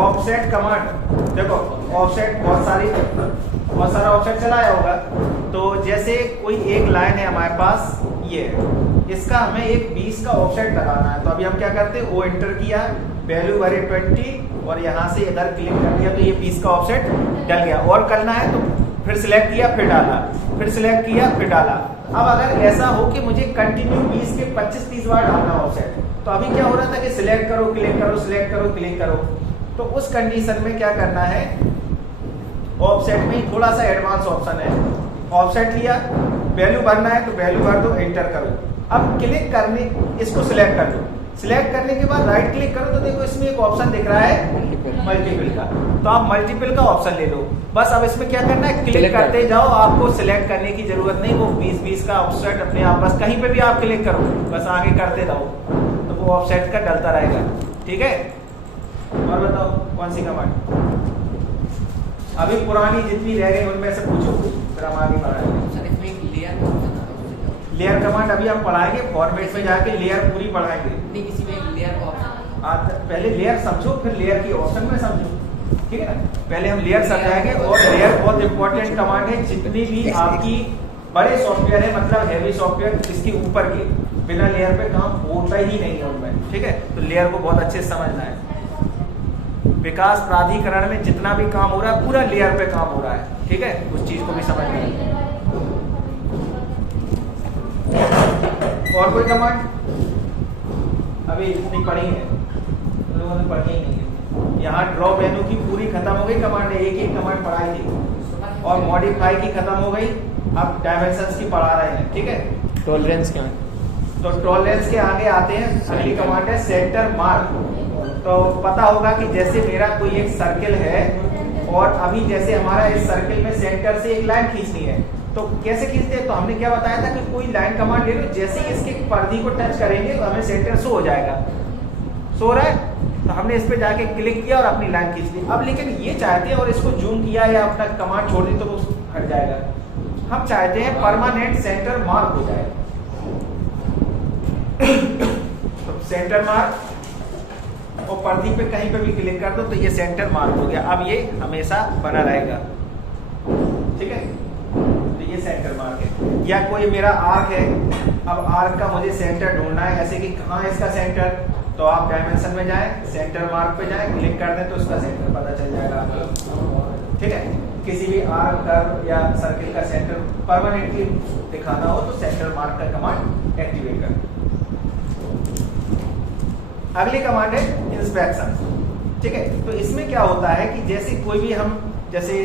Offset command, देखो offset बहुत सारा ऑफसेट चलाया होगा। तो जैसे कोई एक लाइन है हमारे पास, ये इसका हमें एक 20 का ऑफसेट लगाना है। तो अभी हम क्या करते हैं, वो एंटर किया, वैल्यू भरे 20 और यहाँ से इधर क्लिक कर दिया तो ये 20 का ऑफसेट डल गया। और करना है तो फिर सिलेक्ट किया, फिर डाला, फिर सिलेक्ट किया, फिर डाला। अब अगर ऐसा हो कि मुझे कंटिन्यू 20 के 25-30 बार डालना ऑफसेट, तो अभी क्या हो रहा था कि सिलेक्ट करो, क्लिक करो, सिलेक्ट करो, क्लिक करो। तो उस कंडीशन में क्या करना है, ऑफसेट में थोड़ा सा एडवांस ऑप्शन है, ऑफसेट लिया, वैल्यू भरना है तो वैल्यू भर दो, एंटर करो। अब क्लिक करने, इसको सिलेक्ट कर दो, सिलेक्ट करने के बाद राइट क्लिक करो तो देखो इसमें एक ऑप्शन दिख रहा है मल्टीपल का, तो आप मल्टीपल का ऑप्शन ले लो। बस अब इसमें क्या करना है, क्लिक करते जाओ, आपको सिलेक्ट करने की जरूरत नहीं, वो 20-20 का ऑफसेट अपने आप, बस कहीं पे भी आप क्लिक करो, बस आगे करते रहो तो वो ऑफसेट का डलता रहेगा। ठीक है, और बताओ कौन सी कमांड, अभी पुरानी जितनी रह गई उनमें से पूछो, फिर हम आगे बढ़ाएंगे। लेयर कमांड अभी हम पढ़ाएंगे, फॉर्मेट में जाके लेयर पूरी पढ़ाएंगे। नहीं, इसी में लेयर ऑप्शन, पहले लेयर समझो फिर लेयर की ऑप्शन में समझो, ठीक है ना। पहले हम लेयर समझाएंगे, और लेयर बहुत इंपॉर्टेंट कमांड है। जितनी भी आपकी बड़े सॉफ्टवेयर है, मतलब हैवी सॉफ्टवेयर, इसके ऊपर के बिना लेयर पे काम होता ही नहीं है उनमें, ठीक है। तो लेयर को बहुत अच्छे से समझना है। विकास प्राधिकरण में जितना भी काम हो रहा है पूरा लेयर पे काम हो रहा है, ठीक है, उस चीज को भी समझना है। और कोई कमांड अभी इतनी पढ़ी है, लोगों ने पढ़ी ही नहीं है। यहाँ ड्रॉ मेनू की पूरी खत्म हो गई कमांड, एक एक कमांड पढ़ाई थी, और मॉडिफाई की खत्म हो गई, अब डायमेंशंस की पढ़ा रहे हैं, ठीक है। टॉलरेंस क्या है, तो टॉलरेंस के आगे आते हैं, अगली कमांड है सेंटर मार्क। तो पता होगा कि जैसे मेरा कोई एक सर्किल है, और अभी जैसे हमारा इस सर्किल में सेंटर से एक लाइन खींचनी है, तो कैसे खींचते हैं, तो हमने क्या बताया था कि कोई लाइन कमांड ले लो, जैसे ही इसके परिधि को टच करेंगे तो हमें सेंटर शो हो जाएगा, शो रहा है, तो हमने इस पे जाके क्लिक किया और अपनी लाइन खींच ली। अब लेकिन ये चाहते हैं, और इसको जूम किया या अपना कमांड छोड़ दी तो वो हट जाएगा। हम चाहते हैं परमानेंट सेंटर मार्क हो जाए, तो सेंटर मार्क, और परिधि पे कहीं पे भी क्लिक कर दो तो ये सेंटर मार्क हो गया। अब ये हमेशा बना रहेगा, ठीक है। तो ये सेंटर मार्क है। या कोई मेरा आर्क है, अब आर्क का मुझे सेंटर ढूंढना है, ऐसे कि कहाँ है इसका सेंटर, तो आप डायमेंशन में जाएं, सेंटर मार्क पे जाएं, क्लिक कर दें तो उसका सेंटर पता चल जाएगा आपको, ठीक है। किसी भी आर्क, कर्व या सर्किल का सेंटर परमानेंटली दिखाना हो तो सेंटर मार्क का कमांड एक्टिवेट कर। अगली कमांड है इंस्पेक्शन, ठीक है। तो इसमें क्या होता है कि जैसे कोई भी हम, जैसे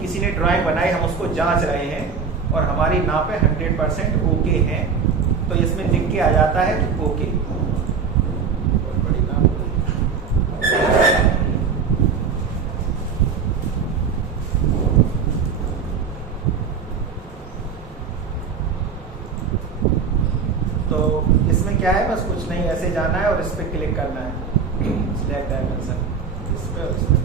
किसी ने ड्राइंग बनाई, हम उसको जांच रहे हैं और हमारी नापें 100% ओके हैं, तो इसमें लिख के आ जाता है ओके। तो इसमें क्या है, बस कुछ नहीं, ऐसे जाना है और इस पे क्लिक करना है, सिलेक्ट डायमेंशन, इस पे और इस पे।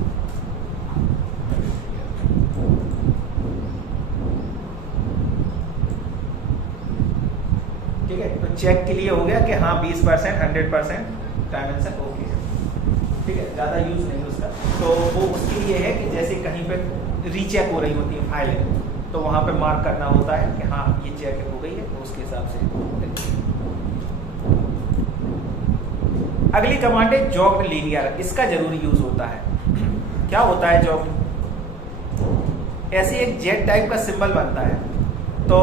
ठीक है, तो चेक के लिए हो गया कि हाँ 20%, 100% डायमेंशन ओके है, ठीक है, ज्यादा यूज नहीं उसका। तो वो उसके लिए है कि जैसे कहीं पे रीचेक हो रही होती है फाइलें, तो वहां पे मार्क करना होता है कि हाँ ये चेक हो गई है, तो उसके हिसाब से। अगली कमांड है जॉब्ड लीनियर, इसका जरूरी यूज होता है। क्या होता है जॉब्ड, ऐसे एक जेट टाइप का सिंबल बनता है, तो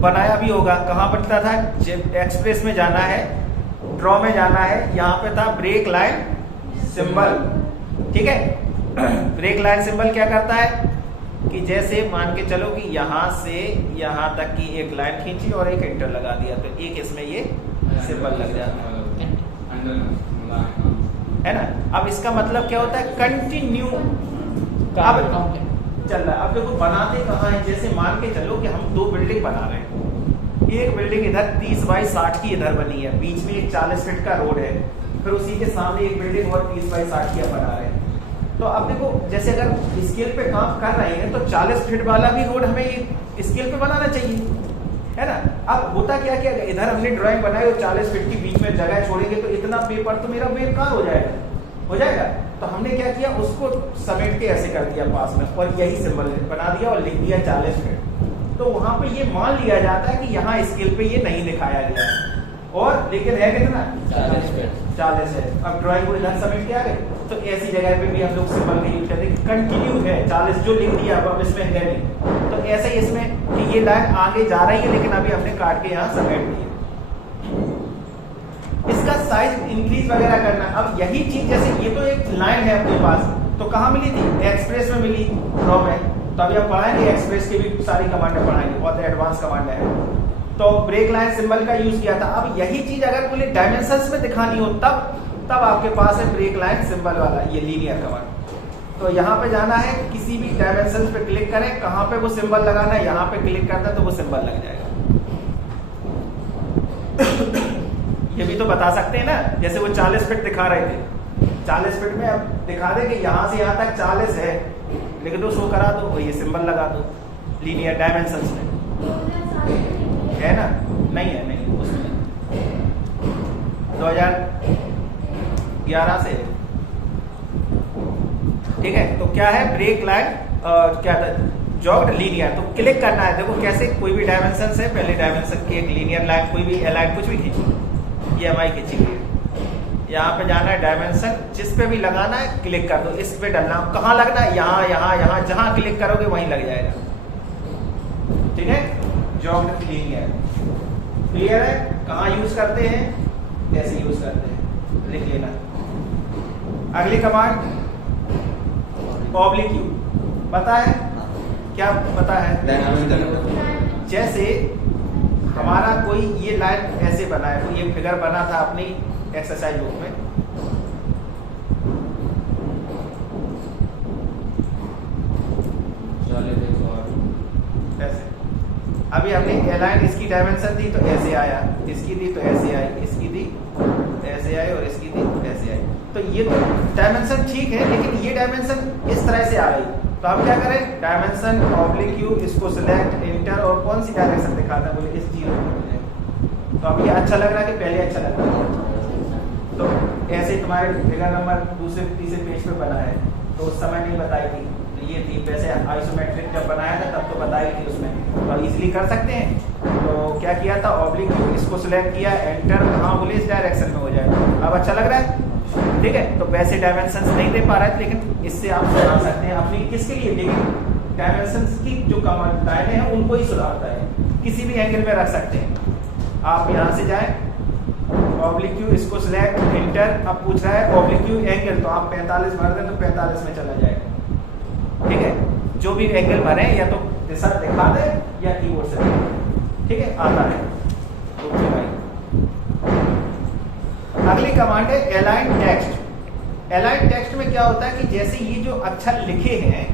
बनाया भी होगा, कहाँ बनता था, एक्सप्रेस में जाना है, ड्रॉ में जाना है, यहाँ पे था ब्रेक लाइन सिंबल, ठीक है। ब्रेक लाइन सिंबल क्या करता है कि जैसे मान के चलो कि यहाँ से यहाँ तक की एक लाइन खींची और एक एंटर लगा दिया, तो एक इसमें ये सिंबल लग जाता है ना। अब इसका मतलब क्या होता है, कंटिन्यू अब चल रहा है। अब देखो बनाते कहाँ है, जैसे मान के चलो कि हम 2 बिल्डिंग बना रहे हैं, एक बिल्डिंग इधर 30 बाई 60 की इधर बनी है, बीच में एक 40 फीट का रोड है, फिर उसी के सामने एक बिल्डिंग और 30 बाई 60 की बना रहे हैं। तो अब देखो जैसे अगर स्केल पे काम कर रहे हैं तो 40 फीट वाला भी रोड हमें स्केल पे बनाना चाहिए, है ना। अब होता क्या क्या, इधर हमने ड्राइंग बनाई और 40 फीट की बीच में जगह छोड़ेंगे तो इतना पेपर तो मेरा बेकार हो जाएगा, हो जाएगा। तो हमने क्या किया, उसको समेट के ऐसे कर दिया पास में और यही सिंबल बना दिया और लिख दिया 40 फीट। तो वहां पे ये मान लिया जाता है कि यहाँ स्केल पे ये नहीं दिखाया गया है, और लेकिन है कितना 40 है। अब ड्राइंग को इधर समेट के आ गए, तो ऐसी जगह पे भी हम लोग सिंबल का यूज करते हैं। कंटिन्यू है 40 जो लिख दिया, अब इसमें है नहीं, तो ऐसे ही इसमें कि ये लाइन आगे जा रही है लेकिन अभी हमने काट के यहाँ समेट दी है। इसका साइज इंक्रीज वगैरह करना। अब यही चीज जैसे ये तो एक लाइन है अपने पास, तो कहाँ मिली थी, एक्सप्रेस में मिली, ड्रॉ में। तो अभी हम पढ़ाएंगे एक्सप्रेस की भी सारी कमांडें पढ़ाएंगे, बहुत एडवांस कमांड है। तो ब्रेक लाइन सिंबल का यूज किया था। अब यही चीज अगर पूरे डायमेंशंस में दिखानी हो तब आपके पास है ब्रेक लाइन सिंबल वाला ये लीनियर कमांड। तो यहाँ पे जाना है, किसी भी डायमेंशन पे क्लिक करें, कहाँ पे वो सिंबल लगाना है, यहाँ पे क्लिक करना है तो वो सिंबल लग जाएगा। ये भी तो बता सकते हैं ना, जैसे वो 40 फीट दिखा रहे थे, 40 फीट में अब दिखा दे कि यहाँ से यहाँ तक 40 है, लिख दो, शो करा दो, ये सिंबल लगा दो लीनियर डायमेंशंस में, है ना? नहीं है, नहीं उसमें 2011 से, ठीक है। तो क्या है ब्रेक लाइन, क्या था, जॉग्ड लीनियर। तो क्लिक करना है, देखो कैसे, कोई भी डायमेंशन से पहले डायमेंशन की एक लीनियर लाइन, कोई भी लाइन कुछ भी खींची, ये MI खींची हुई है। यहाँ पे जाना है डायमेंशन, जिस पे भी लगाना है क्लिक कर दो, इस पे डालना, कहाँ लगना है, यहाँ यहाँ यहाँ, जहाँ क्लिक करोगे वहीं लग जाएगा, ठीक है। जॉग्ड लीनियर क्लियर है। कहाँ यूज करते हैं, कैसे यूज करते हैं, लिख लेना। अगली कमांड ऑब्लिक यू, पता है क्या पता है? जैसे हमारा कोई ये लाइन ऐसे बना है, तो ये फिगर बना था अपनी एक्सरसाइज बुक में, ऐसे। अभी हमने लाइन इसकी डायमेंशन दी तो ऐसे आया, इसकी दी तो ऐसे आई, इसकी दी ऐसे आई और इसकी दी ऐसे आई। तो ये तो डायमेंशन ठीक है, लेकिन ये डायमेंशन इस तरह से आ रही, तो हम क्या करें, डायमेंशन ऑब्लिक यू, इसको सिलेक्ट, एंटर, और कौन सी डायरेक्शन दिखाता है, बोले इस 0 पे। तो अब ये अच्छा लग रहा है कि पहले अच्छा लग रहा है? तो ऐसे ही तुम्हारे फिगर नंबर दूसरे तीसरे पेज पे बना है, तो उस समय नहीं बताई थी, तो ये थी। वैसे आइसोमेट्रिक जब बनाया था तब तो बताई थी उसमें, तो इजीली कर सकते हैं। तो क्या किया था, ऑब्लिक यू, इसको सिलेक्ट किया, एंटर, हाँ बोले इस डायरेक्शन में हो जाए। अब अच्छा लग रहा है, ठीक है। तो वैसे डायमेंशंस नहीं दे पा रहा है, लेकिन इससे आप सुधार सकते हैं अपनी, किसके लिए, लेकिन डायमेंशंस की जो लाइनें हैं उनको ही सुधारता है, किसी भी एंगल में रख सकते हैं। आप यहाँ से जाएं, ऑब्लिक यू, इसको सिलेक्ट, एंटर। अब पूछ रहा है ऑब्लिक यू एंगल, तो आप 45 भर दें तो 45 में चला जाएगा, ठीक है। जो भी एंगल भरे या तो दिशा दिखा दे या कीबोर्ड से, ठीक है, आता है। अगली कमांड है अलाइन टेक्स्ट। अलाइन टेक्स्ट में क्या होता है कि जैसे ये जो अक्षर लिखे हैं,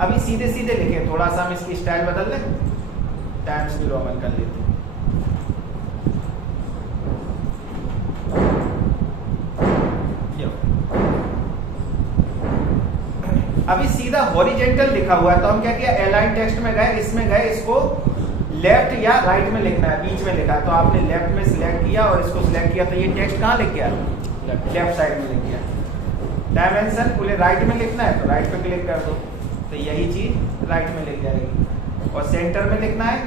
अभी सीधे सीधे लिखे, थोड़ा सा हम इसकी स्टाइल बदल लें, टाइम्स न्यू रोमन कर लेते हैं। अभी सीधा हॉरिजेंटल लिखा हुआ है, तो हम क्या किया, अलाइन टेक्स्ट में गए, इसमें गए, इसको लेफ्ट या राइट में लिखना है, बीच में लिखा है, तो आपने लेफ्ट में सिलेक्ट किया और इसको सिलेक्ट किया, तो ये टेक्स्ट कहाँ लिख गया, लेफ्ट साइड में लिख गया। डायमेंशन बोले राइट में लिखना है, तो राइट पे क्लिक कर दो, तो यही चीज राइट में लिख जाएगी। और सेंटर में लिखना है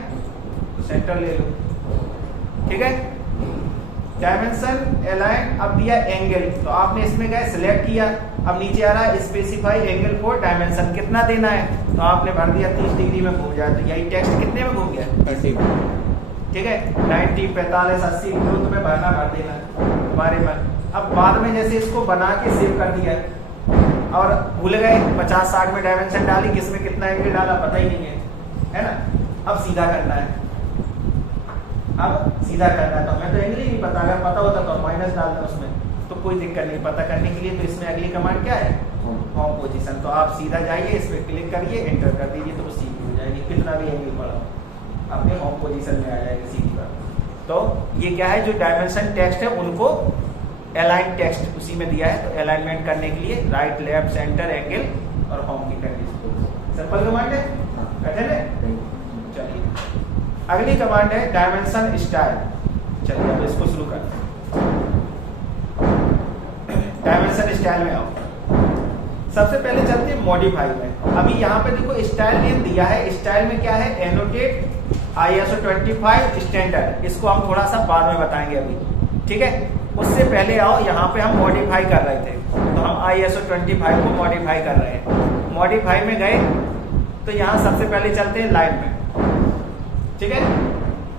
तो सेंटर ले लो, ठीक है। डायमेंशन अलाइन, अब दिया एंगल, तो आपने इसमें गए सिलेक्ट किया, अब नीचे आ रहा है स्पेसिफाई एंगल फॉर डायमेंशन, कितना देना है, तो आपने भर दिया 30 डिग्री में घूम जाए, तो यही टेक्स्ट कितने में घूम गया, 30, ठीक है। 90, 45, 80 जो तुम्हें भरना भर देना तुम्हारे मन। अब बाद में जैसे इसको बना के सेव कर दिया और भूल गए 50-60 में डायमेंशन डाली, किसमें कितना एंगल डाला पता ही नहीं है ना। अब सीधा करना है, अब सीधा करना है, तो हमें तो एंगल ही नहीं पता, अगर पता होता तो माइनस डालते उसमें, तो कोई दिक्कत नहीं। पता करने के लिए तो इसमें अगली कमांड क्या है, होम पोजीशन। तो आप सीधा जाइए, इस पर क्लिक करिए, एंटर कर दीजिए, तो वो सीधी हो जाएगी, कितना भी एंगल पड़ा अपने होम पोजीशन में आ जाएगी सीधी बात। तो ये क्या है, जो डायमेंशन टेक्स्ट है उनको अलाइन टेक्स्ट उसी में दिया है, तो अलाइनमेंट करने के लिए राइट, लेफ्ट, सेंटर, एंगल और होम की कंडीशन, सिंपल कमांड है, कठिन है। चलिए अगली कमांड है डायमेंशन स्टाइल। चलिए अब इसको शुरू करते हैं। डायमेंशन स्टाइल में आओ। सबसे पहले चलते हैं मॉडिफाई में। अभी यहाँ पे देखो स्टाइल नेम दिया है, स्टाइल में क्या है, एनोटेट ISO 25 स्टैंडर्ड। इसको हम थोड़ा सा बाद में बताएंगे अभी, ठीक है। उससे पहले आओ, यहाँ पे हम मॉडिफाई कर रहे थे, तो हम ISO 25 को मॉडिफाई कर रहे हैं। मॉडिफाई में गए तो यहाँ सबसे पहले चलते हैं लाइन में, ठीक है।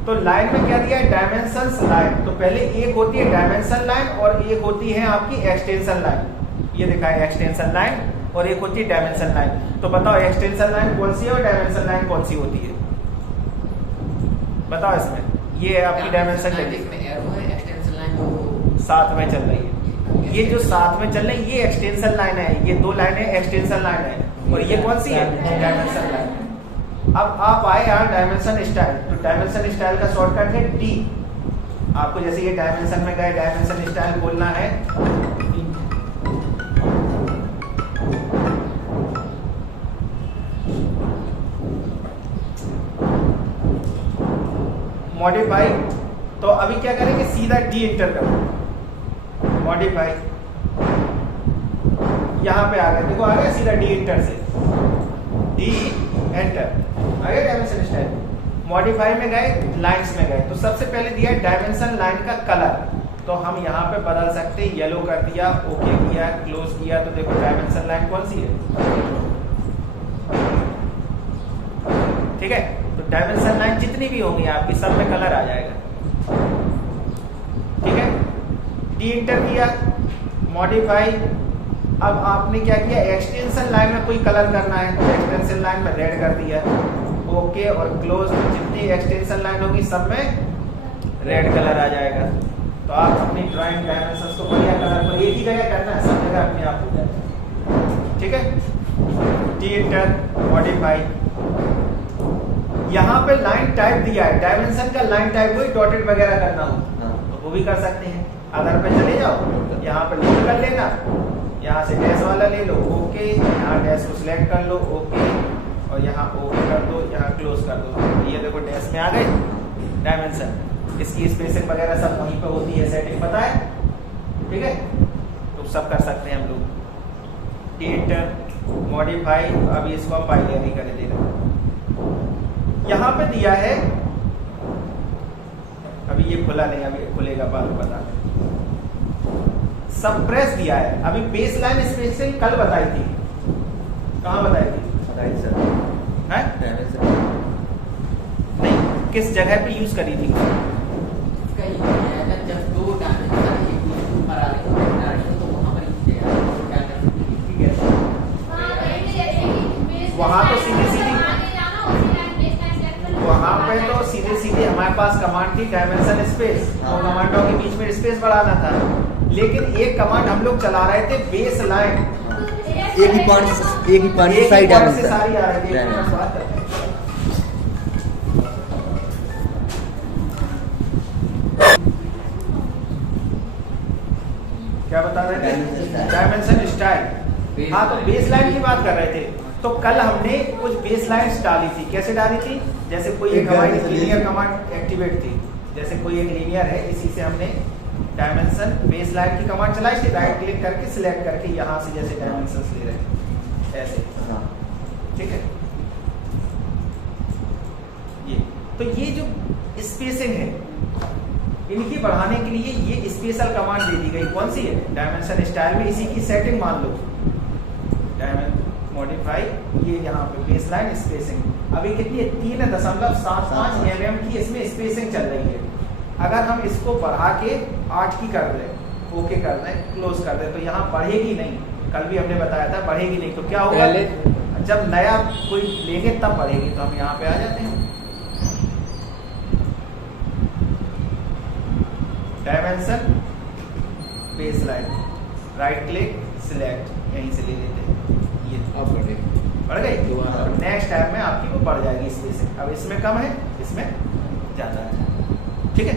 तो लाइन में क्या दिया है, डायमेंशंस लाइन। तो पहले एक होती है डायमेंशन लाइन और एक होती है आपकी एक्सटेंशन लाइन। ये देखा है एक्सटेंशन लाइन और एक होती है डायमेंशन लाइन। तो बताओ एक्सटेंशन लाइन कौन सी है और डायमेंशन लाइन कौन सी होती है, बताओ इसमें। ये है आपकी डायमेंशन लाइन, साथ में चल रही है। ये जो साथ में चल रही है ये एक्सटेंशन लाइन है, ये दो लाइनें एक्सटेंशन लाइन है, और ये कौन सी है, डायमेंशन लाइन। अब आप आए यहाँ डायमेंशन स्टाइल, तो डायमेंशन स्टाइल का शॉर्टकट है D। आपको जैसे ये डायमेंशन में गए डायमेंशन स्टाइल बोलना है मॉडिफाई। तो अभी क्या करेंगे, सीधा D एंटर करो, मॉडिफाई। यहां पे आ गया, देखो आ गया सीधा D एंटर से, D एंटर आ गया डायमेंशन स्टाइल। मॉडिफाई में गए, लाइंस में गए, तो सबसे पहले दिया है डायमेंशन लाइन का कलर। तो हम यहाँ पे बदल सकते हैं, येलो कर दिया, ओके किया, क्लोज किया, तो देखो डायमेंशन लाइन कौन सी है, ठीक है। तो डायमेंशन लाइन जितनी भी होंगी आपकी सब में कलर आ जाएगा, ठीक है। डी एंटर किया, मॉडिफाई। अब आपने क्या किया, एक्सटेंशन लाइन में कोई कलर करना है तो एक्सटेंशन लाइन में रेड कर दिया, ओके और क्लोज। तो जितनी एक्सटेंशन लाइन होगी सब में रेड कलर आ जाएगा। तो आप अपनी ड्राइंग डायमेंशंस को बढ़िया कलर पर एक ही जगह करना है, सब जगह अपने आप हो जाए, ठीक है। D enter, modify. यहाँ पे लाइन टाइप दिया है, डायमेंशन का लाइन टाइप कोई डॉटेड वगैरह करना हो तो वो भी कर सकते हैं। अदर पे चले जाओ, यहाँ पे लिंक कर लेना, यहाँ से डैश वाला ले लो, ओके, यहाँ डैश को सिलेक्ट कर लो, ओके, और यहाँ ओके कर दो, यहाँ क्लोज कर दो। ये देखो डैश में आ गए डायमेंशन, इसकी स्पेसिंग वगैरह सब वहीं पे होती है, सेटिंग पता है, ठीक है। तो सब कर सकते हैं हम लोग। D enter, modify. अभी इसको हम बाइनरी कर देना। यहाँ पे दिया है, अभी ये खुला नहीं, अभी खुलेगा बाद में बता। सप्रेस दिया है। अभी बेस लाइन स्पेसिंग कल बताई थी, कहाँ बताई थी, राइट सर, है नहीं, किस जगह पे यूज करी थी, जब दो डायमेंशन ऊपर आ रहे तो वहां पर वहां तो सीधी सीधी, वहां पे तो सीधे सीधे हमारे पास कमांड थी डायमेंशन स्पेस, और कमांडों के बीच में स्पेस बढ़ाना था। लेकिन एक कमांड हम लोग चला रहे थे बेस लाइन, एक ही पॉइंट से सारी डायमेंशन सारी आ रही है। क्या बता रहे थे, डायमेंशन स्टाइल। हाँ, तो बेस लाइन की बात कर रहे थे। तो कल हमने कुछ बेस लाइन्स डाली थी, कैसे डाली थी, जैसे कोई एक हमारी लीनियर कमांड एक्टिवेट थी, जैसे कोई एक लीनियर है, इसी से हमने डायमेंशन बेस लाइन की कमांड चलाई थी, राइट क्लिक करके सिलेक्ट करके यहाँ से जैसे डायमेंशन ले रहे हैं ऐसे, ठीक है। तो ये जो स्पेसिंग है इनकी बढ़ाने के लिए ये स्पेशल कमांड दे दी गई, कौन सी है, डायमेंशन स्टाइल में। इसी की सेटिंग मान लो, मॉडिफाई, ये यहाँ पे बेस लाइन स्पेसिंग अभी कितनी है, 3.75 mm की इसमें स्पेसिंग चल रही है। अगर हम इसको बढ़ा के 8 की कर दें, ओके कर दें, क्लोज कर दें, तो यहाँ बढ़ेगी नहीं। कल भी हमने बताया था बढ़ेगी नहीं, तो क्या होगा, जब नया कोई लेंगे तब बढ़ेगी। तो हम यहाँ पे आ जाते हैं, dimension base line, right click select, यहीं से ले लेते हैं, ये अब बढ़ गई। नेक्स्ट टाइम में आपकी वो बढ़ जाएगी स्पेसिंग। अब इसमें कम है, इसमें ज्यादा है, ठीक है।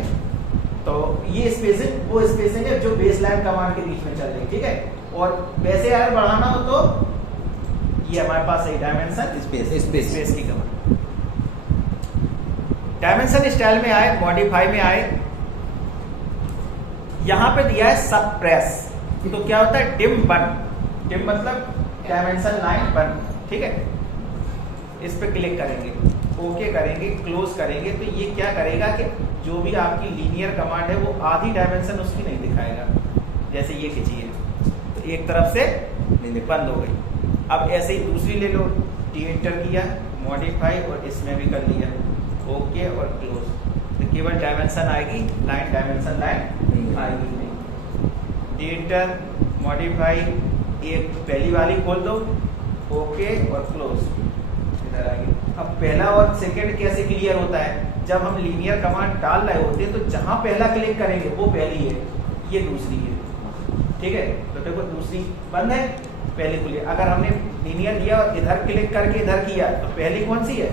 तो ये स्पेसिंग वो स्पेसिंग है जो बेस लाइन कमांड के बीच में चल रही है, ठीक है। और वैसे अगर बढ़ाना हो तो ये हमारे पास है डायमेंशन स्पेस की कमांड। डायमेंशन स्टाइल में आए, मॉडिफाई में आए, यहां पे दिया है सप्रेस। तो क्या होता है डिम 1, डिम मतलब डायमेंशन लाइन 1, ठीक है। इस पे क्लिक करेंगे, ओके करेंगे, क्लोज करेंगे, तो ये क्या करेगा कि जो भी आपकी लीनियर कमांड है वो आधी डायमेंशन उसकी नहीं दिखाएगा। जैसे ये खींचिए तो एक तरफ से बंद हो गई। अब ऐसे ही दूसरी ले लो, टी एंटर किया, मॉडिफाई और इसमें भी कर लिया, ओके और क्लोज, तो केवल डायमेंशन आएगी, लाइन डायमेंशन लाइन आएगी नहीं। टी एंटर, मॉडिफाई, एक पहली वाली खोल दो, ओके और क्लोज, इधर आ गई। अब पहला और सेकंड कैसे क्लियर होता है, जब हम लीनियर कमांड डाल रहे होते हैं तो जहां पहला क्लिक करेंगे वो पहली है, ये दूसरी है, ठीक है। तो देखो दूसरी बंद है, पहली खुली। अगर हमने लीनियर लिया और इधर क्लिक करके इधर किया तो पहली कौन सी है,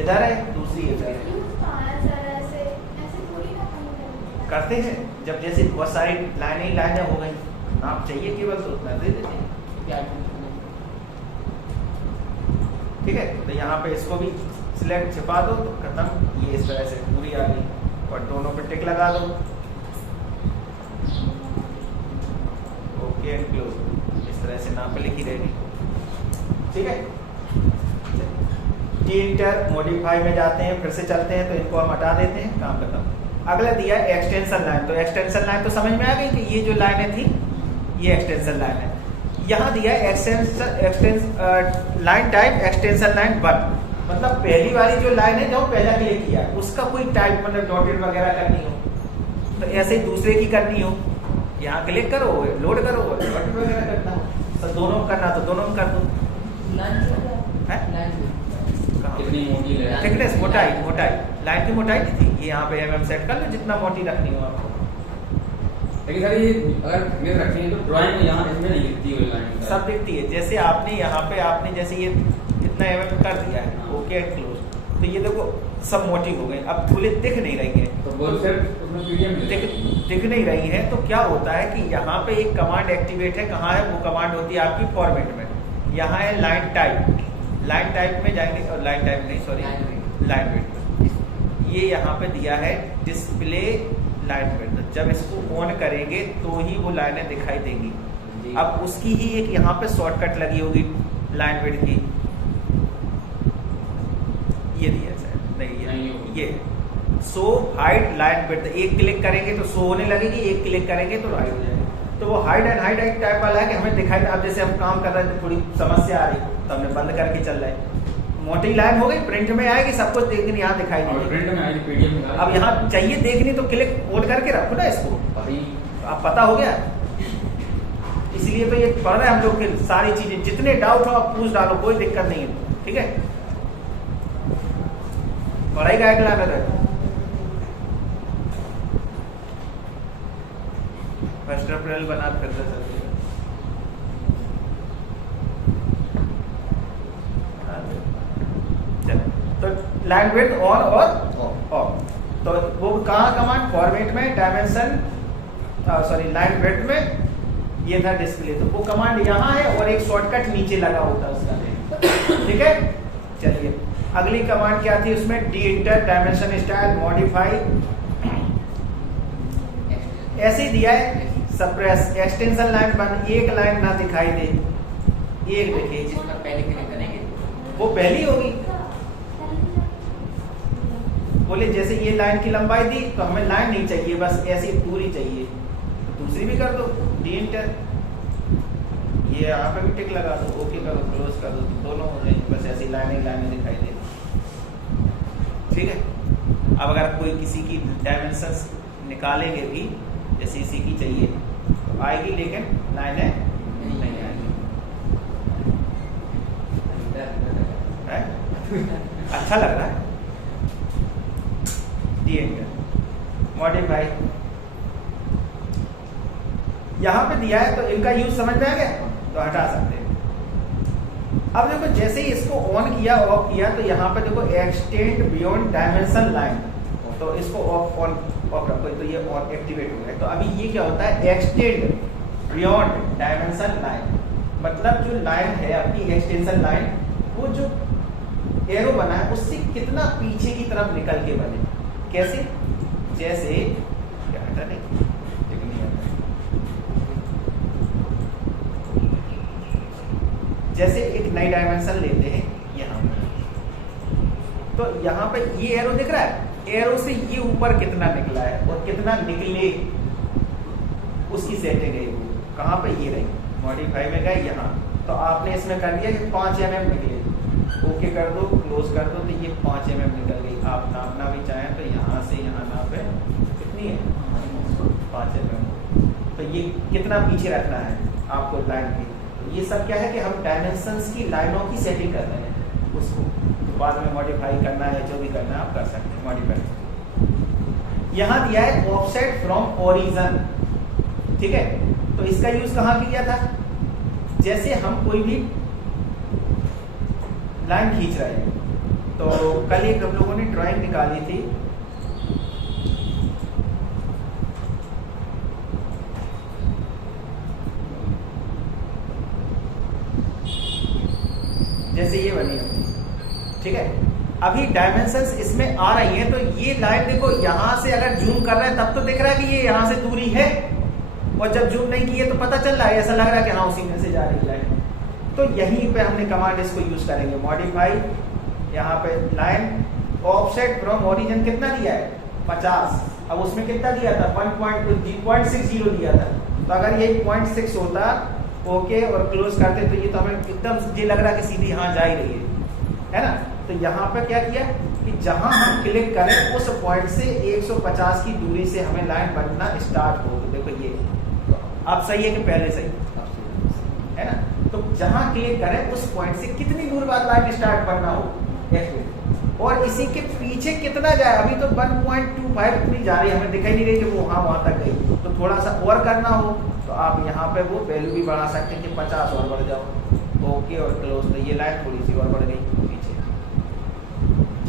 इधर है, दूसरी इधर है। करते हैं जब जैसे बहुत सारी लाइनें ही लाइनें हो गई, नाप चाहिए केवल तो उतना दे देते हैं, ठीक है। तो यहाँ पे इसको भी सिलेक्ट छिपा दो तो खत्म, ये इस तरह से पूरी आ गई। और दोनों पे टिक लगा दो, ओके एंड क्लोज, इस तरह से नाप लिखी रहेगी, ठीक है। इंटर मॉडिफाई में जाते हैं, फिर से चलते हैं, तो इनको हम हटा देते हैं, काम खत्म। अगला दिया एक्सटेंशन लाइन, तो एक्सटेंशन लाइन तो समझ में आ गई कि ये जो लाइनें थी ये एक्सटेंशन लाइन है। यहाँ दिया लाइन टाइप एक्सटेंशन लाइन 1, मतलब पहली वाली जो लाइन है जो पहला क्लिक किया उसका कोई टाइप मतलब डॉटेड वगैरह करनी हो, तो ऐसे ही दूसरे की करनी हो, यहाँ क्लिक करो, लोड करो, डॉटेड वगैरह करना हो, तो दोनों करना तो दोनों में कर दो। कितनी मोटी है थिकनेस, मोटाई, लाइन की मोटाई थी, ये यहाँ पे mm सेट कर लो जितना मोटी रखनी हो आपको। लेकिन सर ये अगर थिकनेस रखनी है तो ड्राइंग में यहाँ इसमें नहीं दिखती है लाइन, सब दिखती है। जैसे आपने यहाँ पे आपने जैसे ये इतना mm कर दिया है, ओके क्लोज, तो ये देखो सब मोटी हो गई, अब खुले दिख नहीं रही है, तो वो सिर्फ उसमें पीडीएफ दिख नहीं रही है। तो क्या होता है कि यहाँ पे एक कमांड एक्टिवेट है, कहाँ है वो कमांड होती है आपकी फॉर्मेट में, यहाँ है लाइन टाइप, लाइन टाइप में जाएंगे, और लाइन टाइप नहीं सॉरी लाइन विड्थ, ये यहाँ पे दिया है डिस्प्ले लाइन विड्थ। जब इसको ऑन करेंगे तो ही वो लाइनें दिखाई देंगी। अब उसकी ही एक यहाँ पे शॉर्टकट लगी होगी लाइन विड्थ की, ये दिया है नहीं ये शो हाइड लाइन विड्थ, एक क्लिक करेंगे तो शो होने लगेगी, एक क्लिक करेंगे तो हाइड हो जाएगी। तो वो हाइड एंड हाइड एक टाइप वाला है कि हमें दिखाई, अब जैसे हम काम कर रहे थे थोड़ी समस्या आ रही तो हमने बंद करके चल रहे, मोटी लाइन हो गई, प्रिंट में आएगी, सब कुछ देखनी, यहाँ दिखाई नहीं, प्रिंट में आएगी, पीडीएफ में। अब यहाँ चाहिए देखनी तो क्लिक होल्ड करके रखो ना इसको, अब पता हो गया। इसलिए तो ये पढ़ रहे हैं हम लोग के सारी चीजें, जितने डाउट हो आप पूछ डालो, कोई दिक्कत नहीं है, ठीक है। पढ़ाई का अगला मेथड फर्स्ट अप्रैल बना फिर तो लाइन विड्थ ऑन और ऑफ, तो वो कहाँ कमांड फॉर्मेट में डायमेंशन सॉरी लाइन विड्थ में ये था डिस्प्ले, तो वो कमांड यहाँ है और एक शॉर्टकट नीचे लगा होता है उसका, ठीक है। चलिए अगली कमांड क्या थी उसमें, D inter dimension style modify, ऐसे ही दिया है सप्रेस एक्सटेंशन लाइन बन, एक लाइन ना दिखाई दे, एक दिखे, जिस पर पहले क्लिक करेंगे वो पहली होगी। बोले जैसे ये लाइन की लंबाई दी तो हमें लाइन नहीं चाहिए, बस ऐसी पूरी चाहिए, तो दूसरी भी कर दो, डी इंटर, ये यहाँ पे भी टिक लगा दो, ओके करो, क्लोज कर दो, तो दोनों हो जाएंगे, बस ऐसी लाइनें दिखाई दे, ठीक है। अब अगर कोई किसी की डायमेंशंस निकालेंगे भी, जैसे इसी की चाहिए तो आएगी, लेकिन लाइनें नहीं आएगी, है? अच्छा लग रहा है। डी एंटर मॉडिफाई यहाँ पे दिया है, तो इनका यूज समझ में आ गया, तो हटा सकते हैं। अब देखो जैसे ही इसको ऑन किया ऑफ किया तो यहाँ पे देखो एक्सटेंड बियॉन्ड डायमेंशन लाइन, तो इसको ऑफ ऑन ऑफ रखो, तो ये ऑन एक्टिवेट हो गया। तो अभी ये क्या होता है, एक्सटेंड बियॉन्ड डायमेंशन लाइन, मतलब जो लाइन है आपकी एक्सटेंशन लाइन, वो जो एरो बना है उससे कितना पीछे की तरफ निकल के बने, कैसे, जैसे क्या हटा नहीं जैसे एक नई डायमेंशन लेते हैं यहाँ पे, तो यहाँ पे ये एरो दिख रहा है, एरो से ये ऊपर कितना निकला है और कितना निकले उसकी सेटिंग है। वो कहाँ पे, ये रही मॉडिफाई में गए यहाँ, तो आपने इसमें कर दिया कि 5 mm निकले, ओके कर दो, क्लोज कर दो, तो ये 5 mm निकल गई। आप नापना भी चाहें तो यहाँ से यहाँ नापे, कितनी है 5 mm। तो ये कितना पीछे रखना है आपको लाइन की, तो ये सब क्या है कि हम डायमेंशंस की लाइनों की सेटिंग कर रहे हैं, उसको तो बाद में मॉडिफाई करना है, जो भी करना है आप कर सकते हैं मॉडिफाई। यहाँ दिया है ऑफसेट फ्रॉम ओरिजिन, ठीक है, तो इसका यूज कहाँ किया था, जैसे हम कोई भी लाइन खींच रहे हैं, तो कल एक हम लोगों ने ड्राइंग निकाली थी, जैसे ये बनी अपनी, ठीक है। अभी डायमेंशंस इसमें आ रही हैं, तो ये लाइन देखो यहाँ से अगर जूम कर रहा है तब तो दिख रहा है कि ये यहाँ से दूरी है, और जब जूम नहीं की है तो पता चल रहा है, ऐसा लग रहा है कि हाँ उसी में से जा रही लाइन। तो यहीं पे हमने कमांड इसको यूज करेंगे, मॉडिफाई, यहाँ पे लाइन ऑफसेट फ्रॉम ओरिजिन कितना दिया है 50, अब उसमें कितना दिया था 0.60 दिया था, तो अगर ये 0.6 होता ओके और क्लोज करते तो ये तो हमें एकदम ये लग रहा है कि सीधी यहाँ जा ही रही है ना। तो यहाँ पे क्या किया कि जहां हम क्लिक करें उस पॉइंट से 150 की दूरी से हमें लाइन बनना स्टार्ट हो, तो देखो ये अब सही है कि पहले सही है ना। तो जहां क्लिक करें उस पॉइंट से कितनी दूर बाद लाइन स्टार्ट बनना हो, और इसी के पीछे कितना जाए, अभी तो 1.25 इतनी जा रही है, हमें दिखाई नहीं रही कि वो वहां तक गई, तो थोड़ा सा और करना हो तो आप यहाँ पे वो वैल्यू भी बढ़ा सकते हैं कि 50 और बढ़ जाओ, ओके और क्लोज, तो ये लाइन थोड़ी सी और बढ़ गई पीछे,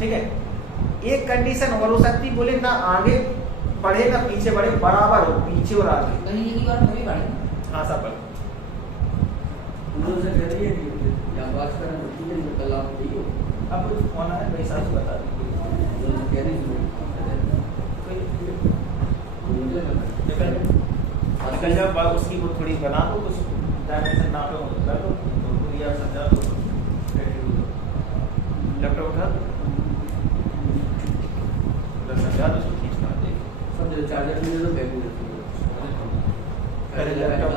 ठीक है। एक कंडीशन और हो सकती, बोले ना आगे बढ़े ना पीछे बढ़े, बराबर हो पीछे और आगे, कहीं की बार कभी बढ़े। हाँ सब बढ़े। अब कुछ फोन आया वही साथ बता दीजिए, जब उसकी वो थोड़ी बना दो, कुछ डायमेंशन ना पे कर दो, तो ये आप समझा दो, लैपटॉप उठा समझा दो, उसको खींचना चाहिए, चार्जर में तो बैग में पहले लैपटॉप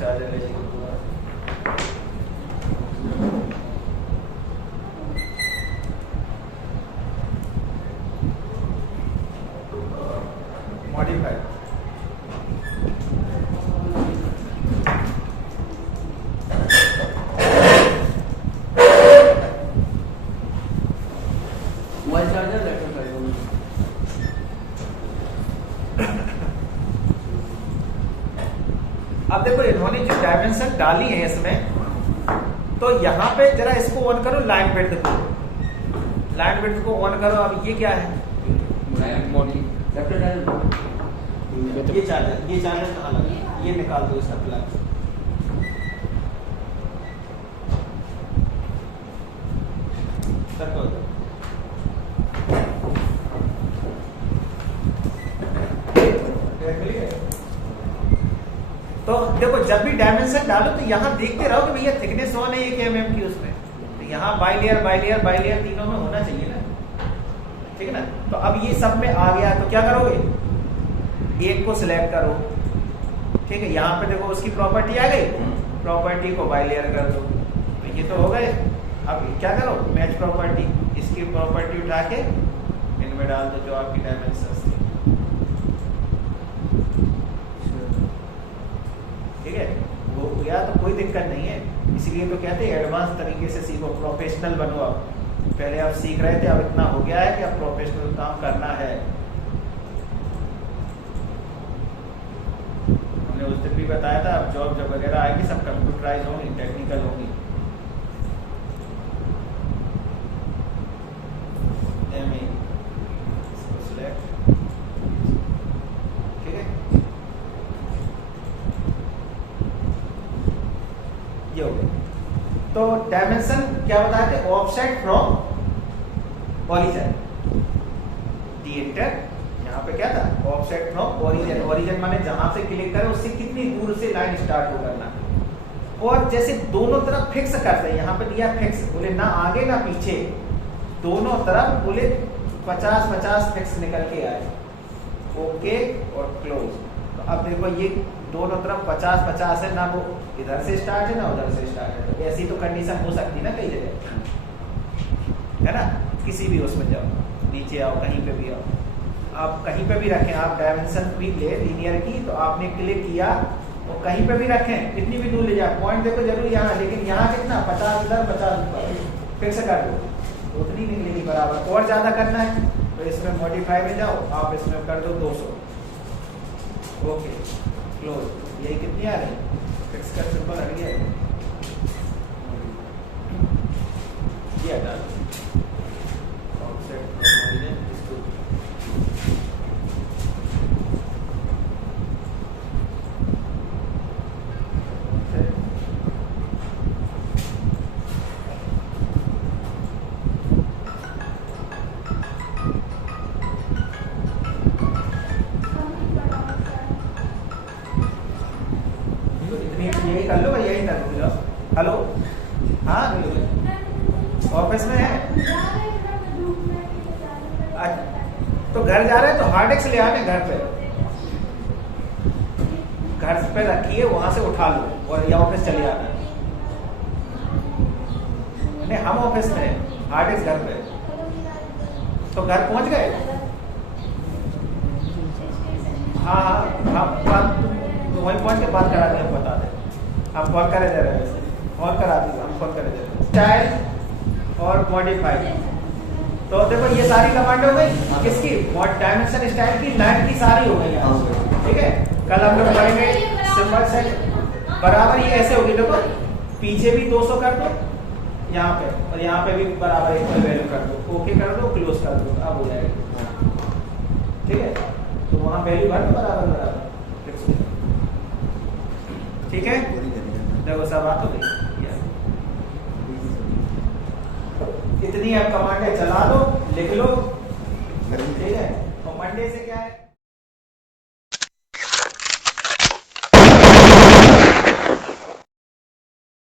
चार्जर ले जाएंगे पूरा। Modify mobile charger laptop charger. अब देखो इन्होंने जो डायमेंशन डाली है इसमें, तो यहाँ पे जरा इसको ऑन करो, लाइन विड्थ को, लाइन विड्थ को ऑन करो। अब ये क्या है, ये चार्जर कहाँ लगा, ये निकाल दो इसका प्लग, तो देखो जब भी डायमेंशन डालो तो यहाँ देखते रहो कि भैया थिकनेस ऑन है 1 mm की उसमें, तो यहाँ बाई लेयर तीनों में होना चाहिए ना, ठीक है ना। तो अब ये सब में आ गया, तो क्या करोगे, एक को सिलेक्ट करो, ठीक है, यहाँ पे देखो उसकी प्रॉपर्टी आ गई, प्रॉपर्टी को बाई लेयर कर दो, तो ये तो हो गए। अब क्या करो, मैच प्रॉपर्टी, इसकी प्रॉपर्टी उठा के इनमें डाल दो जो आपकी डायमेंशन थी, ठीक है, वो गया तो कोई दिक्कत नहीं है। इसीलिए तो कहते हैं एडवांस तरीके से सीखो, प्रोफेशनल बनो। अब पहले आप सीख रहे थे, अब इतना हो गया है कि अब प्रोफेशनल काम करना है। हमने उस दिन भी बताया था, अब जॉब जब वगैरह आएगी सब कंप्यूटराइज होंगी, टेक्निकल होंगी। ठीक है, ये हो गया। तो डायमेंशन क्या बताए थे, offset from origin, D enter, यहाँ पे क्या था offset offset from origin, origin माने जहां से क्लिक करें उससे कितनी दूर से लाइन स्टार्ट हो करना। और जैसे दोनों तरफ फिक्स करते हैं, यहाँ पे दिया फिक्स, बोले ना आगे ना पीछे, दोनों तरफ बोले 50-50 फिक्स निकल के आए, ओके और क्लोज। तो अब देखो ये दोनों तरफ 50-50 है ना, वो इधर से स्टार्ट है ना उधर से स्टार्ट है, तो ऐसी तो कंडीशन हो सकती ना कई जगह, है ना। किसी भी उसमें जाओ, नीचे आओ, कहीं पे भी आओ, आप कहीं पे भी रखें, आप डायमेंशन भी ले लीनियर की, तो आपने क्लिक किया और कहीं पे भी रखें, कितनी भी दूर ले जाए, पॉइंट देखो जरूर यहाँ, लेकिन यहाँ कितना 50 इधर 50 ऊपर, फिक्स कर दो, उतनी निकलेगी बराबर। और ज्यादा करना है तो इसमें मॉडिफाई में जाओ, आप इसमें कर दो 200, ओके क्लोज। यही कितनी आ रही, फिक्स कर सिंपल हट गया, ये हटा दो ऑफसेट ओरिजिन, इसको यही कर लो, यही कर लो। हेलो, हाँ ऑफिस में है, तो घर जा रहे हैं तो हार्ड डिस्क ले आने घर पे रखिए, वहां से उठा लो और या ऑफिस चले आना। नहीं हम ऑफिस में है, हार्ड डिस्क घर पे, तो घर पहुंच गए। हाँ हाँ बात तो वहीं पहुंच के बात करा दें, हम बता दें, हम कॉल करे दे रहे हैं, वैसे कॉल करा दी, हम कॉल करे दे रहे हैं। स्टाइल और मॉडिफाई, तो देखो ये सारी कमांड हो गई किसकी, डायमेंशन स्टाइल की, लाइन की सारी हो गई यहाँ, ठीक है। कल हम लोग पढ़ेंगे सिंबल सेट, बराबर ये ऐसे होगी, देखो पीछे भी 200 कर दो यहाँ पे, और यहाँ पे भी बराबर इक्वल वैल्यू कर दो, ओके कर दो, क्लोज कर दो, अब हो जाएगा, ठीक है। तो वहाँ वैल्यू भर दो बराबर बराबर, ठीक है। देखो सब बात हो गई, इतनी अब कमांडें चला लो, लिख लो, ठीक है। और मंडे से क्या है।